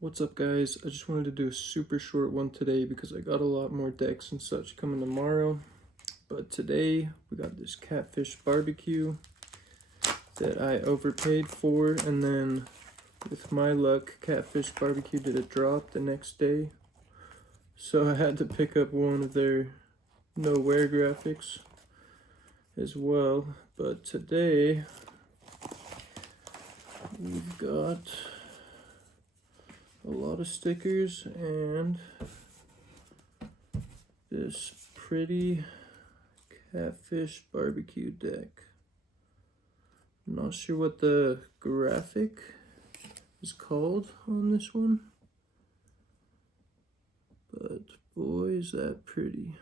What's up, guys? I just wanted to do a super short one today because I got a lot more decks and such coming tomorrow. But today we got this CatfishBBQ that I overpaid for, and then with my luck, CatfishBBQ did a drop the next day. So I had to pick up one of their no wear graphics as well. But today we've got a lot of stickers and this pretty CatfishBBQ deck. I'm not sure what the graphic is called on this one, but boy is that pretty.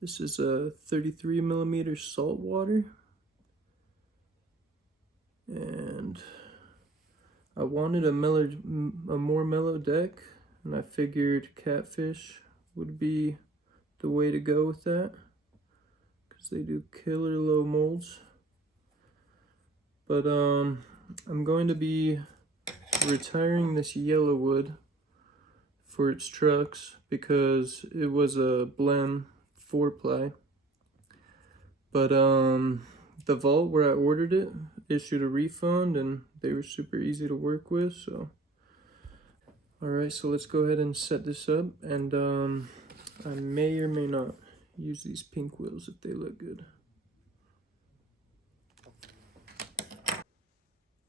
This is a 33mm saltwater, and I wanted a more mellow deck, and I figured Catfish would be the way to go with that because they do killer low molds. But I'm going to be retiring this yellow wood for its trucks because it was a blem 4-ply. But the vault where I ordered it issued a refund, and they were super easy to work with. So alright, so let's go ahead and set this up, and I may or may not use these pink wheels if they look good.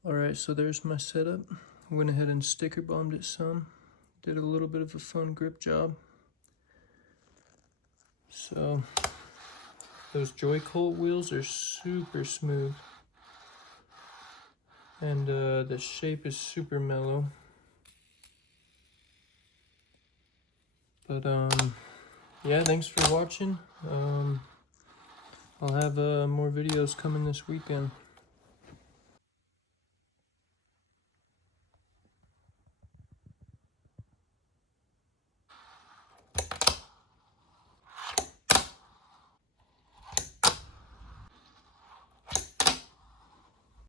Alright, so there's my setup. Went ahead and sticker bombed it some. Did a little bit of a fun grip job. So those Joy Colt wheels are super smooth, and the shape is super mellow. But yeah, thanks for watching. I'll have more videos coming this weekend.